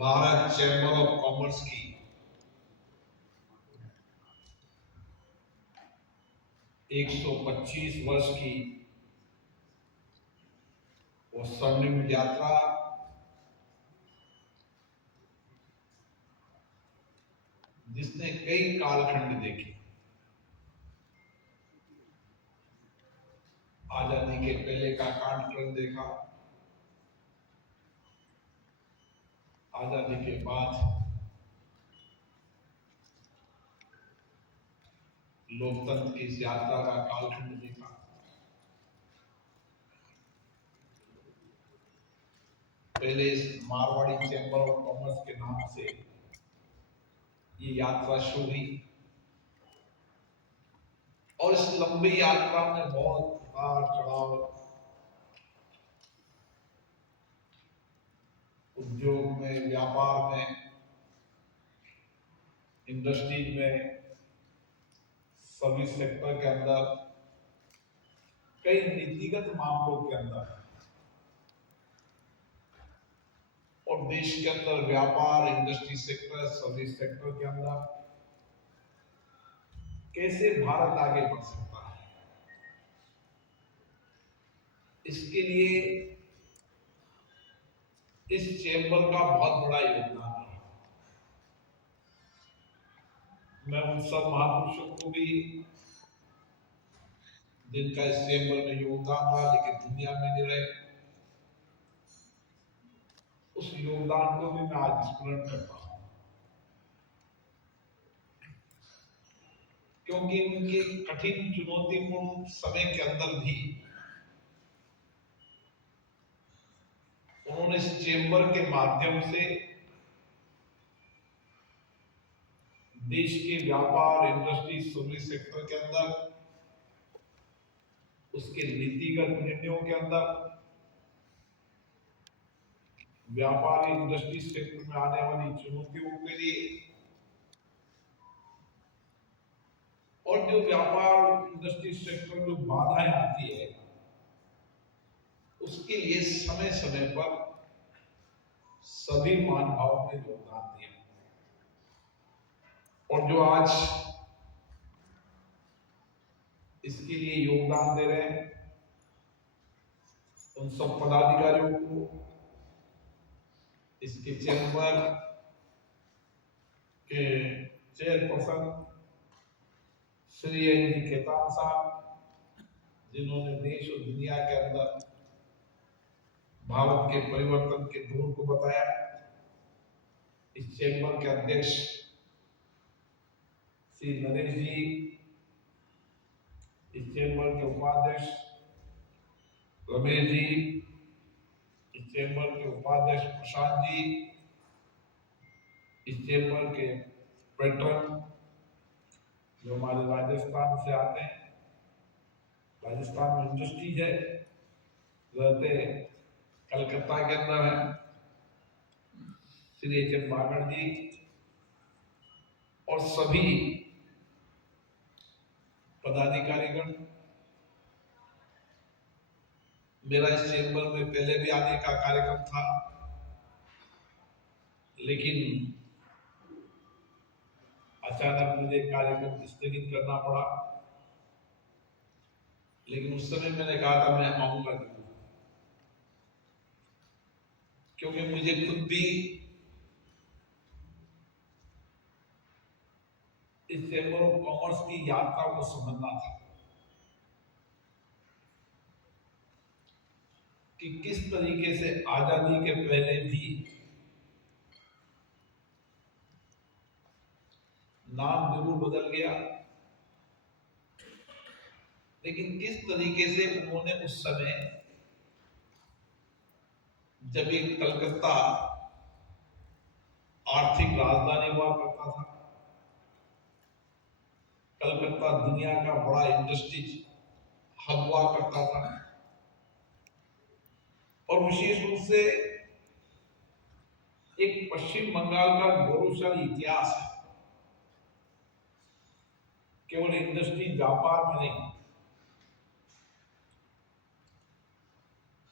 Bharat chamber of commerce की 125 वर्ष की वो स्वर्णिम यात्रा जिसने कई कालखंड देखे। आजादी के पहले का कालखंड देखा, आजादी के बाद लोकतंत्र की इस यात्रा का कालखंड देखा। पहले इस मारवाड़ी चैंबर ऑफ कॉमर्स के नाम से ये यात्रा शुरू हुई और इस लंबी यात्रा में बहुत उतार चढ़ाव, उद्योग में, व्यापार में, इंडस्ट्री में, सभी सेक्टर के अंदर, कई नीतिगत मामलों के अंदर और देश के अंदर व्यापार, इंडस्ट्री सेक्टर, सर्विस सेक्टर के अंदर कैसे भारत आगे बढ़ सकता है, इसके लिए इस चैंबर का बहुत बड़ा योगदान है। मैं उन सब महापुरुषों को भी, जिनका इस चैंबर में योगदान रहा लेकिन दुनिया में नहीं रहे, उस योगदान को भी मैं आज स्मरण करता हूं, क्योंकि उनके कठिन चुनौतीपूर्ण समय के अंदर भी उन्होंने इस चैंबर के माध्यम से देश के व्यापार, इंडस्ट्री, सर्विस सेक्टर के अंदर, उसके नीतिगत निर्णयों के अंदर, व्यापार इंडस्ट्री सेक्टर में आने वाली चुनौतियों के लिए और जो व्यापार इंडस्ट्री सेक्टर में बाधाएं आती है उसके लिए समय समय पर सभी महानुभावों ने योगदान दिया। और जो आज इसके लिए योगदान दे रहे हैं उन सब पदाधिकारियों को, इसके चैंबर के chairperson Shri N G Khetan साहब, जिन्होंने देश और दुनिया के अंदर भारत के परिवर्तन के दौर को बताया, इस चैंबर के अध्यक्ष श्री नरेश जी, इस चैंबर के उपाध्यक्ष रमेश जी, इस चैंबर के उपाध्यक्ष प्रशांत जी, इस चैंबर के पैट्रन जो हमारे राजस्थान से आते हैं, राजस्थान में इंडस्ट्री है, रहते कलकत्ता के अंदर है, श्री एच एम बागड़ जी और सभी पदाधिकारीगण। मेरा इस चैंबर में पहले भी आने का कार्यक्रम था लेकिन अचानक मुझे कार्यक्रम स्थगित करना पड़ा, लेकिन उस समय मैंने कहा था मैं आऊंगा जरूर, क्योंकि मुझे खुद भी इस चैंबर ऑफ कॉमर्स की यात्रा को समझना था कि किस तरीके से आजादी के पहले भी नाम जरूर बदल गया, लेकिन किस तरीके से उन्होंने उस समय, जब एक कलकत्ता आर्थिक राजधानी हुआ करता था, कलकत्ता दुनिया का बड़ा इंडस्ट्री हब हुआ करता था और विशेष रूप से एक पश्चिम बंगाल का गौरवशाली इतिहास है, केवल इंडस्ट्री व्यापार में नहीं,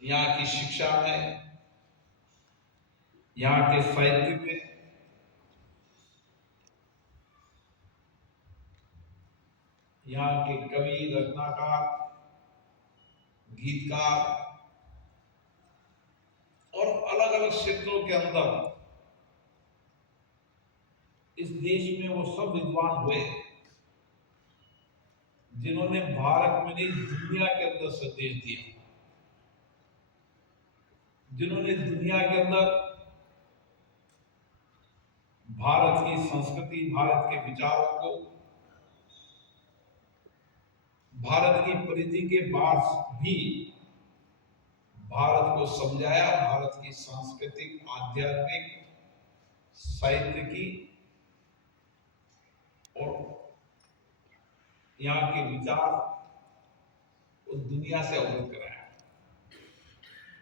यहाँ की शिक्षा में, यहाँ के साहित्य में, यहाँ के कवि, रचनाकार, गीतकार और अलग अलग क्षेत्रों के अंदर इस देश में वो सब विद्वान हुए जिन्होंने भारत में नहीं दुनिया के अंदर संदेश दिया, जिन्होंने दुनिया के अंदर भारत की संस्कृति, भारत के विचारों को, भारत की परिधि के बाहर भी भारत को समझाया, भारत की सांस्कृतिक, आध्यात्मिक, साहित्य की और यहाँ के विचार को दुनिया से अवगत कराया।